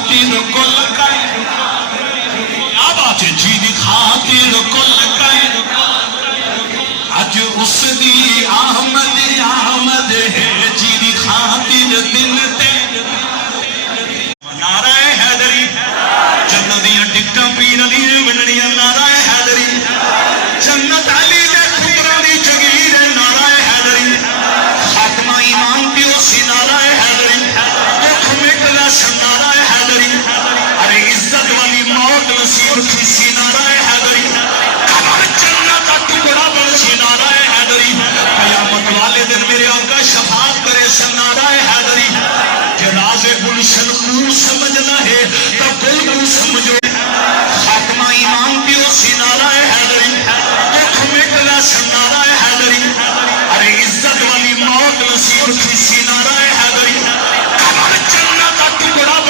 خاطر کل کا کیا بات ہے جی دی خاطر کل کا